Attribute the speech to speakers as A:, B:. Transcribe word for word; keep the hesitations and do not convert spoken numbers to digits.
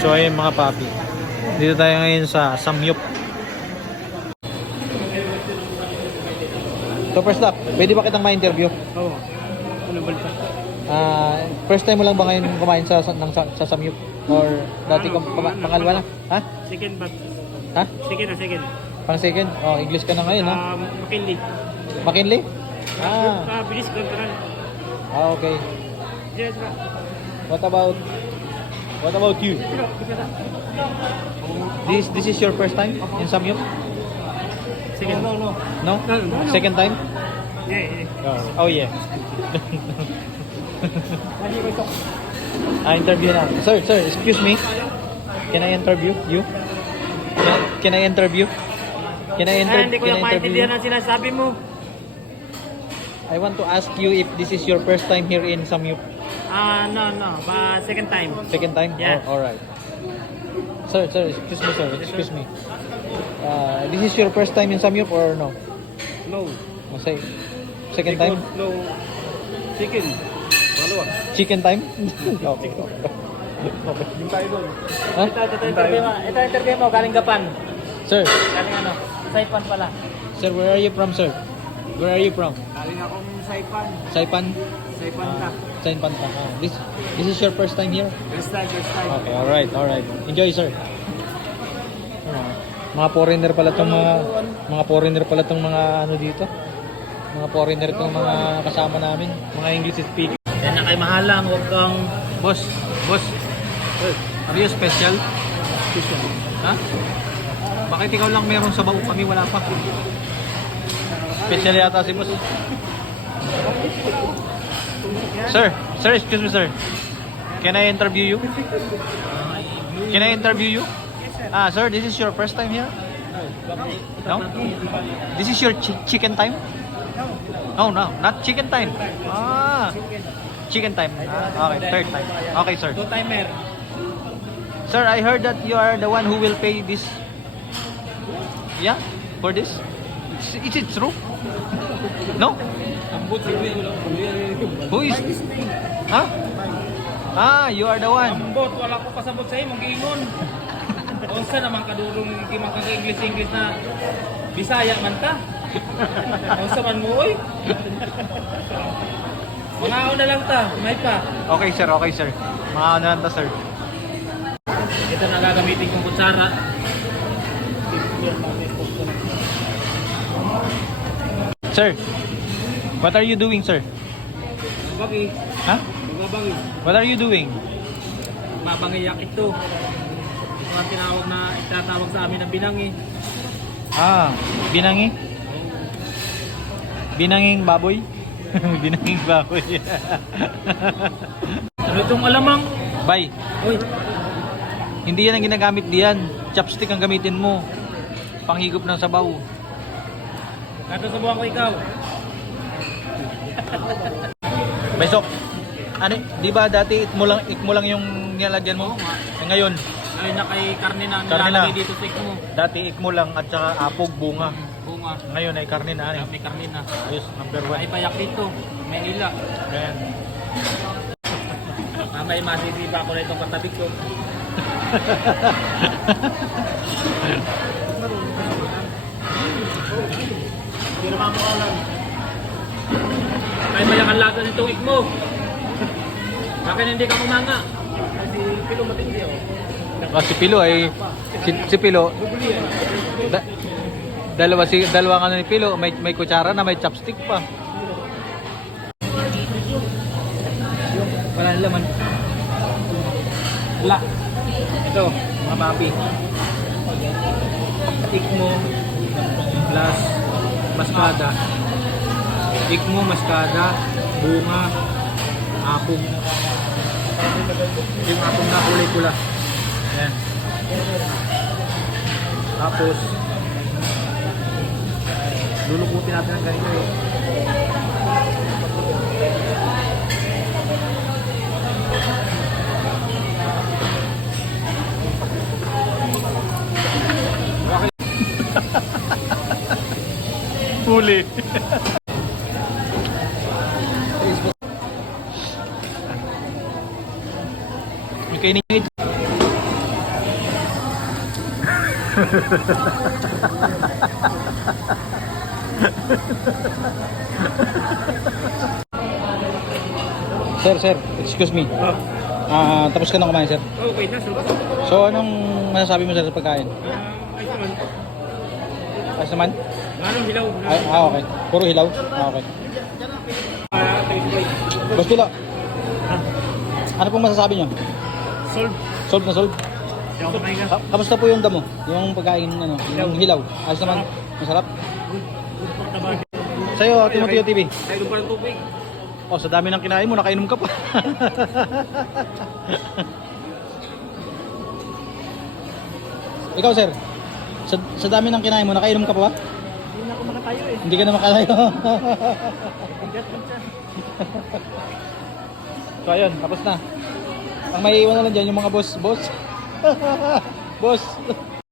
A: So ayun mga papi, dito tayo ngayon sa Samyup. So first up, pwede ba kitang ma-interview?
B: Oo. Oh, ano ba ito?
A: Ah, first time mo lang ba ngayon kumain sa sa, ng, sa, sa Samyup? Or dati
B: Ano,
A: kang pama-
B: ano,
A: pangalawa na?
B: ano?
A: Ha?
B: Second bat.
A: Ha?
B: Second na second.
A: Pang second? Oh, English ka na ngayon ha?
B: Um, McKinley.
A: McKinley? Ah,
B: Ah, bilis ko taran.
A: ah okay.
B: Yes, ba?
A: What about What about you?
B: Pero, kita.
A: This this is your first time in Samyup?
B: Second. No, no.
A: No?
B: No, no, no.
A: Second time?
B: Yeah, yeah.
A: Oh yeah. Ah, interview na. Sir, sir, excuse me. Can I interview you? Can, can I interview? Can I, inter
B: Ay, hindi ko
A: can I
B: yung
A: interview
B: maintindihan
A: you?
B: ang sinasabi mo.
A: I want to ask you if this is your first time here in Samyup.
B: Ah, no, no. Ba, second time.
A: Second time?
B: Yeah.
A: Oh, all right. Sir, sir, excuse me, sir. Excuse me. Uh, this is your first time in Samyup or no?
B: No.
A: Oh, say, second time?
B: No. Chicken. Dalawa.
A: Chicken time? Okay. Okay.
B: Yung tayo doon.
A: Ha?
B: Ito, ito, ito, interview mo. Ito, interview mo. Galing Gapan.
A: Sir,
B: Galing ano? Saipan pala.
A: sir, where are you from, sir? Where are you from?
B: Galing akong Saipan.
A: Saipan?
B: Saipan ka.
A: Saipan pa. Ah, this this is your first time here?
B: First time, first time.
A: Okay, all right, all right. Enjoy, sir. Ah, mga foreigner pala tong mga mga foreigner pala tong mga ano dito. Mga foreigner tong mga kasama namin, mga English speaking. Yan na kay mahalang, wag kang boss, boss. Are you special? Special. Ha? Bakit ikaw lang meron sa bao, kami wala pa? Special yata si boss. Sir, sir, excuse me, sir. Can I interview you? Can I interview you? Ah, sir, this is your first time here? No? This is your chi- chicken time? No, no, not chicken time. Ah, chicken time. Ah, okay, third time. Okay, sir.
B: Two timer.
A: Sir, I heard that you are the one who will pay this. Yeah, for this. Is, is it true? No? Who is? Huh? Ah, you are the one.
B: Ambot, wala ko pasabot sa imong giingon. Unsa naman kadulong hindi man kag English English na Bisaya man ta. Unsa man mo oy? Mga na lang ta, may pa.
A: Okay, sir. Okay, sir. Mga ano lang to, sir.
B: Ito na gagamitin kong kutsara.
A: Sir, what are you doing, sir?
B: Bagi,
A: Ha?
B: bagi.
A: What are you doing?
B: Mabangiyak ito. Mga tinawag na itatawag sa amin na binangi.
A: Ah, binangi? Binanging baboy? Binanging baboy.
B: Ano itong alamang?
A: Bay,
B: Uy,
A: hindi yan ang ginagamit diyan. Chopstick ang gamitin mo. Panghigop ng sabaw.
B: natusubuhan ko ikaw.
A: Besok. Ano, di ba dati ikmo lang, ikmo lang yung nilalagyan mo? Eh, ngayon,
B: Ngayon na kay karne na
A: Karne na.
B: nilalagay dito sa ikmo.
A: dati ikmo lang at saka apog, bunga.
B: Bunga.
A: Ngayon ay karne na. Ano?
B: May karne na.
A: Ayos, number
B: May
A: one.
B: payak dito. May ila.
A: Ayan.
B: Mamay masisipa ko na itong katabi ko. Hindi naman mo alam. May payak ang lasa nitong ikmo. Bakit hindi ka kumanga? Kasi pilo matindi oh.
A: Ah, si Pilo ay si, si Pilo da, dalawa si dalawa ka na ni Pilo, may may kutsara na, may chopstick pa.
B: Wala laman. Wala. Ito, mga papi. Ikmo plus maskada. Ikmo, maskada, bunga, apong. Yung apong na kulay pula. Ayan. Tapos, lulukutin natin ang ganito eh.
A: Huli. Okay, Sir, sir, excuse me.
B: Oh,
A: Ah, tapos ka na kumain, sir.
B: okay na, sir.
A: So, anong masasabi mo, sir, sa pagkain?
B: Ah, ay naman.
A: Ayos naman?
B: Anong hilaw?
A: Ay, ah, okay. Puro hilaw? Ah, okay.
B: Ah, tayo
A: Boss Pilo, ano pong masasabi nyo?
B: Solve.
A: Solve na solve?
B: Hindi ako kumain na.
A: Ka- Kamusta po yung damo? Yung pagkain, ano, yung hilaw? Ayos naman? Masarap? Sa'yo, Timoteo T V.
B: Tayo pa ng tubig.
A: Oh, sa dami ng kinain mo, nakainom ka pa. Ikaw, sir. Sa, sa dami ng kinain mo, nakainom ka pa ba?
B: Hindi na ako makatayo eh.
A: Hindi ka na makalayo.
B: Bigat lang siya.
A: So, ayun, tapos na. Ang may iwan na lang dyan, yung mga boss. Boss? Boss?